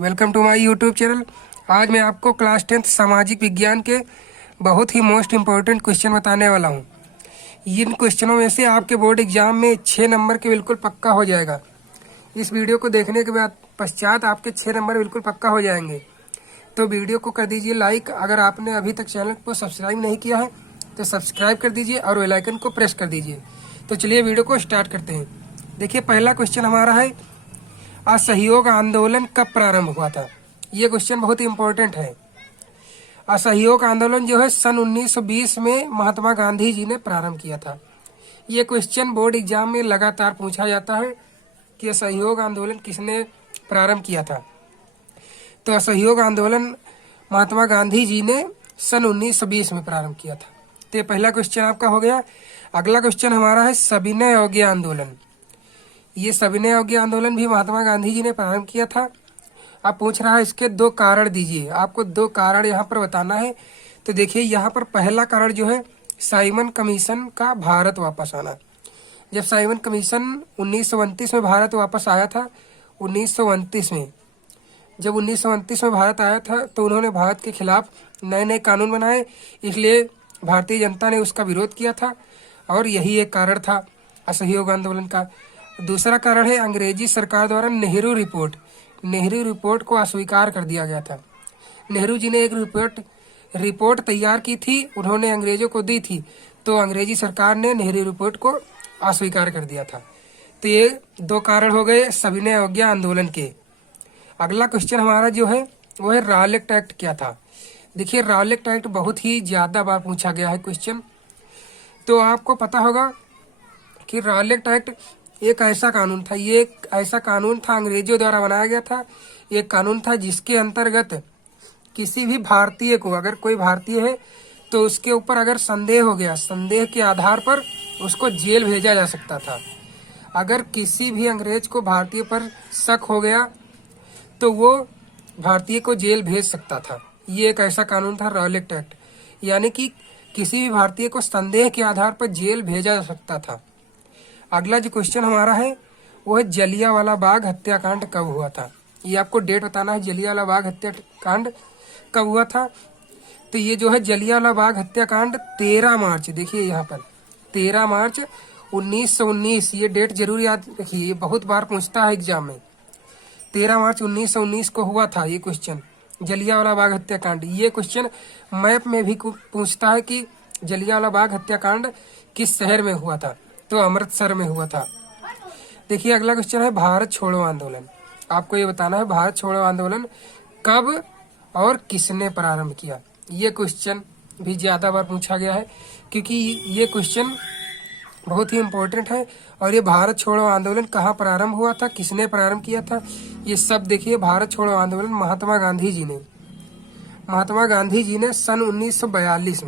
Welcome to my YouTube channel. आज मैं आपको क्लास 10th सामाजिक विज्ञान के बहुत ही मोस्ट इम्पोर्टेंट क्वेश्चन बताने वाला हूँ। इन क्वेश्चनों में से आपके बोर्ड एग्जाम में 6 नंबर के बिल्कुल पक्का हो जाएगा। इस वीडियो को देखने के बाद पश्चात आपके 6 नंबर बिल्कुल पक्का हो जाएंगे। तो वीडियो को कर दीजिए लाइक। अगर आपने अभी तक चैनल को सब्सक्राइब नहीं किया है तो सब्सक्राइब कर दीजिए और बेल आइकन को प्रेस कर दीजिए। तो चलिए वीडियो को स्टार्ट करते हैं। देखिए, पहला क्वेश्चन हमारा है, असहयोग आंदोलन कब प्रारंभ हुआ था। ये क्वेश्चन बहुत ही इम्पोर्टेंट है। असहयोग आंदोलन जो है सन 1920 में महात्मा गांधी जी ने प्रारंभ किया था। ये क्वेश्चन बोर्ड एग्जाम में लगातार पूछा जाता है कि असहयोग आंदोलन किसने प्रारंभ किया था। तो असहयोग आंदोलन महात्मा गांधी जी ने सन 1920 में प्रारंभ किया था। तो ये पहला क्वेश्चन आपका हो गया। अगला क्वेश्चन हमारा है, सविनय अवज्ञा आंदोलन। ये सविनय अवज्ञा आंदोलन भी महात्मा गांधी जी ने प्रारंभ किया था। अब पूछ रहा है इसके 2 कारण दीजिए। आपको 2 कारण यहाँ पर बताना है। तो देखिए, यहाँ पर पहला कारण जो है, साइमन कमीशन का भारत वापस आना। जब साइमन कमीशन 1929 में भारत वापस आया था, 1929 में जब 1929 में भारत आया था तो उन्होंने भारत के खिलाफ नए नए कानून बनाए, इसलिए भारतीय जनता ने उसका विरोध किया था और यही एक कारण था असहयोग आंदोलन का। दूसरा कारण है, अंग्रेजी सरकार द्वारा नेहरू रिपोर्ट को अस्वीकार कर दिया गया था। नेहरू जी ने एक रिपोर्ट तैयार की थी, उन्होंने अंग्रेजों को दी थी, तो अंग्रेजी सरकार ने नेहरू रिपोर्ट को अस्वीकार कर दिया था। तो ये 2 कारण हो गए सविनय अवज्ञा आंदोलन के। अगला क्वेश्चन हमारा जो है वो है, रॉलेट एक्ट क्या था। देखिए, रॉलेट एक्ट बहुत ही ज्यादा बार पूछा गया है क्वेश्चन। तो आपको पता होगा कि रॉलेट एक्ट एक ऐसा कानून था, ये एक ऐसा कानून था, अंग्रेजों द्वारा बनाया गया था। एक कानून था जिसके अंतर्गत किसी भी भारतीय को, अगर कोई भारतीय है तो उसके ऊपर अगर संदेह हो गया, संदेह के आधार पर उसको जेल भेजा जा सकता था। अगर किसी भी अंग्रेज को भारतीय पर शक हो गया तो वो भारतीय को जेल भेज सकता था। ये एक ऐसा कानून था रॉलेट एक्ट, यानी कि किसी भी भारतीय को संदेह के आधार पर जेल भेजा जा सकता था। अगला जो क्वेश्चन हमारा है वो है, जलियांवाला बाग हत्याकांड कब हुआ था। ये आपको डेट बताना है, जलियांवाला बाग हत्याकांड कब हुआ था। तो ये जो है जलियांवाला बाग हत्याकांड 13 मार्च, देखिए यहाँ पर 13 मार्च 1919, ये डेट जरूर याद रखिए, ये बहुत बार पूछता है एग्जाम में। 13 मार्च 1919 को हुआ था ये क्वेश्चन, जलियांवाला बाग हत्याकांड। ये क्वेश्चन मैप में भी पूछता है कि जलियांवाला बाग हत्याकांड किस शहर में हुआ था, तो अमृतसर में हुआ था। देखिए, अगला क्वेश्चन है, भारत छोड़ो आंदोलन। आपको ये बताना है भारत छोड़ो आंदोलन कब और किसने प्रारंभ किया। ये क्वेश्चन भी ज्यादा बार पूछा गया है क्योंकि ये क्वेश्चन बहुत ही इम्पोर्टेंट है। और ये भारत छोड़ो आंदोलन कहाँ प्रारंभ हुआ था, किसने प्रारंभ किया था, ये सब देखिए। भारत छोड़ो आंदोलन महात्मा गांधी जी ने सन 1942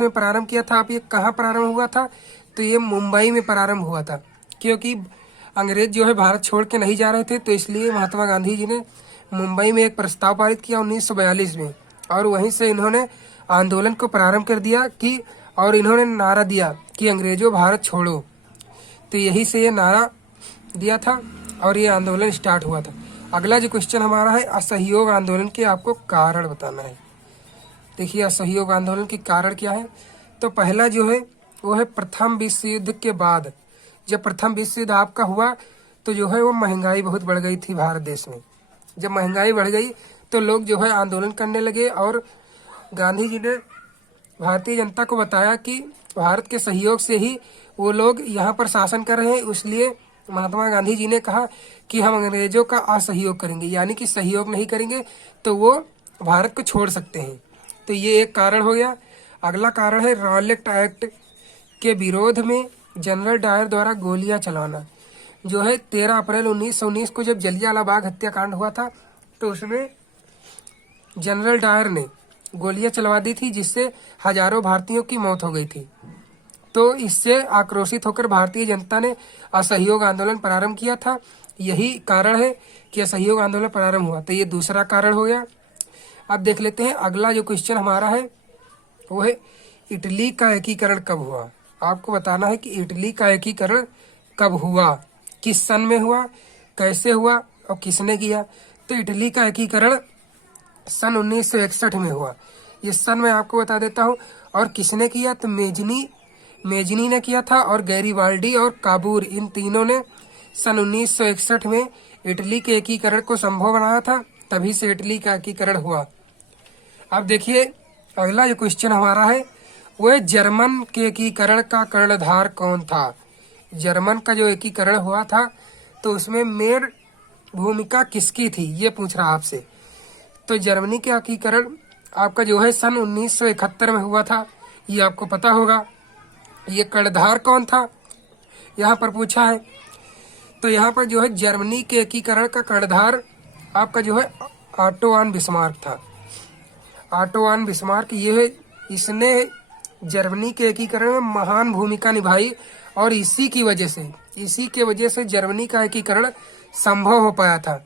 में प्रारंभ किया था। आप ये कहाँ प्रारंभ हुआ था, तो ये मुंबई में प्रारंभ हुआ था, क्योंकि अंग्रेज जो है भारत छोड़ के नहीं जा रहे थे, तो इसलिए महात्मा गांधी जी ने मुंबई में एक प्रस्ताव पारित किया 1942 में, और वहीं से इन्होंने आंदोलन को प्रारंभ कर दिया कि, और इन्होंने नारा दिया कि अंग्रेजों भारत छोड़ो। तो यही से ये नारा दिया था और ये आंदोलन स्टार्ट हुआ था। अगला जो क्वेश्चन हमारा है, असहयोग आंदोलन के आपको कारण बताना है। देखिए, असहयोग आंदोलन के कारण क्या है। तो पहला जो है वो है, प्रथम विश्व युद्ध के बाद, जब प्रथम विश्व युद्ध आपका हुआ तो जो है वो महंगाई बहुत बढ़ गई थी भारत देश में। जब महंगाई बढ़ गई तो लोग जो है आंदोलन करने लगे, और गांधी जी ने भारतीय जनता को बताया कि भारत के सहयोग से ही वो लोग यहाँ पर शासन कर रहे हैं, इसलिए महात्मा गांधी जी ने कहा कि हम अंग्रेजों का असहयोग करेंगे, यानी कि सहयोग नहीं करेंगे तो वो भारत को छोड़ सकते हैं। तो ये एक कारण हो गया। अगला कारण है, रॉलेट एक्ट के विरोध में जनरल डायर द्वारा गोलियां चलाना। जो है 13 अप्रैल 1919 को जब जलियांवाला बाग हत्याकांड हुआ था तो उसमें जनरल डायर ने गोलियां चलवा दी थी, जिससे हजारों भारतीयों की मौत हो गई थी। तो इससे आक्रोशित होकर भारतीय जनता ने असहयोग आंदोलन प्रारंभ किया था। यही कारण है कि असहयोग आंदोलन प्रारंभ हुआ। तो ये दूसरा कारण हो गया। अब देख लेते हैं अगला जो क्वेश्चन हमारा है वो है, इटली का एकीकरण कब हुआ। आपको बताना है कि इटली का एकीकरण कब हुआ, किस सन में हुआ, कैसे हुआ और किसने किया? तो इटली का एकीकरण सन 1961 में हुआ। ये सन मैं आपको बता देता हूँ। और किसने किया? तो मेजनी ने किया था, और गैरीबाल्डी और काबूर, इन तीनों ने सन 1961 में इटली के एकीकरण को संभव बनाया था। तभी से इटली का एकीकरण हुआ। अब देखिए अगला जो क्वेश्चन हमारा है वो है जर्मन के एकीकरण का कर्णधार कौन था? जर्मन का जो एकीकरण हुआ था तो उसमें मेन भूमिका किसकी थी, ये पूछ रहा आपसे। तो जर्मनी के एकीकरण आपका जो है सन 1971 में हुआ था, ये आपको पता होगा। ये कर्णधार कौन था यहाँ पर पूछा है। तो यहाँ पर जो है जर्मनी के एकीकरण का कर्णधार आपका जो है ऑटो वान बिस्मार्क था। ऑटो वान बिस्मार्क ये है, इसने जर्मनी के एकीकरण में महान भूमिका निभाई, और इसी की वजह से जर्मनी का एकीकरण संभव हो पाया था।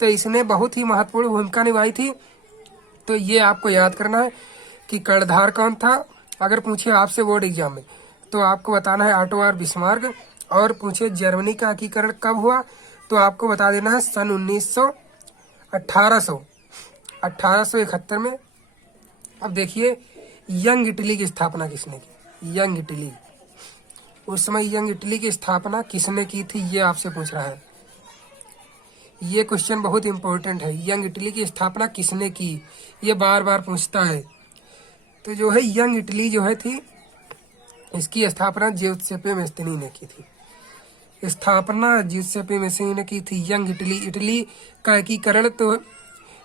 तो इसने बहुत ही महत्वपूर्ण भूमिका निभाई थी। तो ये आपको याद करना है कि कर्णधार कौन था। अगर पूछे आपसे बोर्ड एग्जाम में तो आपको बताना है ऑटो वान बिस्मार्क, और पूछे जर्मनी का एकीकरण कब हुआ तो आपको बता देना है सन 1871 में। अब देखिए यंग इटली की स्थापना किसने की? यंग इटली, उस समय यंग इटली की स्थापना किसने की थी, ये आपसे पूछ रहा है। ये क्वेश्चन बहुत इंपॉर्टेंट है। यंग इटली की स्थापना किसने की, ये बार बार पूछता है। तो जो है यंग इटली जो है थी, इसकी स्थापना ज्यूसेप्पे मैस्तिनी ने की थी। स्थापना ज्यूसेप्पे मैस्तिनी ने की थी। यंग इटली का एकीकरण तो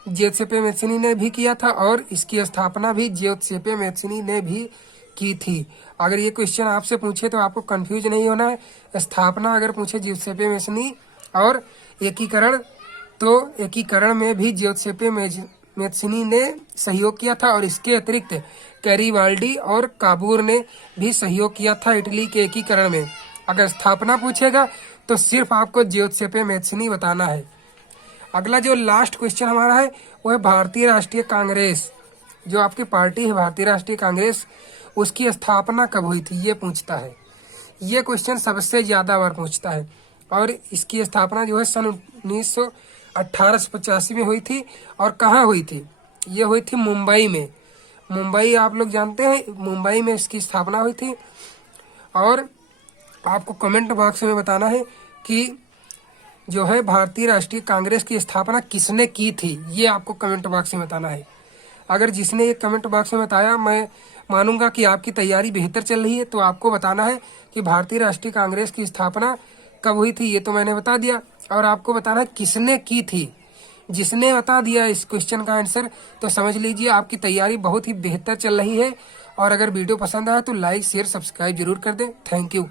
ज्यूसेप्पे मैस्तिनी ने भी किया था, और इसकी स्थापना भी ज्यूसेप्पे मैस्तिनी ने भी की थी। अगर ये क्वेश्चन आपसे पूछे तो आपको कंफ्यूज नहीं होना है। स्थापना अगर पूछे ज्यूसेप्पे मैस्तिनी, और एकीकरण तो एकीकरण में भी ज्यूसेप्पे मैस्तिनी ने सहयोग किया था, और इसके अतिरिक्त गैरीबाल्डी और काबूर ने भी सहयोग किया था इटली के एकीकरण में। अगर स्थापना पूछेगा तो सिर्फ आपको ज्यूसेप्पे मैस्तिनी बताना है। अगला जो लास्ट क्वेश्चन हमारा है वो है भारतीय राष्ट्रीय कांग्रेस, जो आपकी पार्टी है भारतीय राष्ट्रीय कांग्रेस, उसकी स्थापना कब हुई थी, ये पूछता है। ये क्वेश्चन सबसे ज्यादा बार पूछता है। और इसकी स्थापना जो है सन 1885 में हुई थी। और कहाँ हुई थी? ये हुई थी मुंबई में। मुंबई आप लोग जानते हैं, मुंबई में इसकी स्थापना हुई थी। और आपको कमेंट बॉक्स में बताना है कि जो है भारतीय राष्ट्रीय कांग्रेस की स्थापना किसने की थी, ये आपको कमेंट बॉक्स में बताना है। अगर जिसने ये कमेंट बॉक्स में बताया, मैं मानूंगा कि आपकी तैयारी बेहतर चल रही है। तो आपको बताना है कि भारतीय राष्ट्रीय कांग्रेस की स्थापना कब हुई थी, ये तो मैंने बता दिया। और आपको बताना है किसने की थी। जिसने बता दिया इस क्वेश्चन का आंसर तो समझ लीजिए आपकी तैयारी बहुत ही बेहतर चल रही है। और अगर वीडियो पसंद आया तो लाइक शेयर सब्सक्राइब जरूर कर दें। Thank you.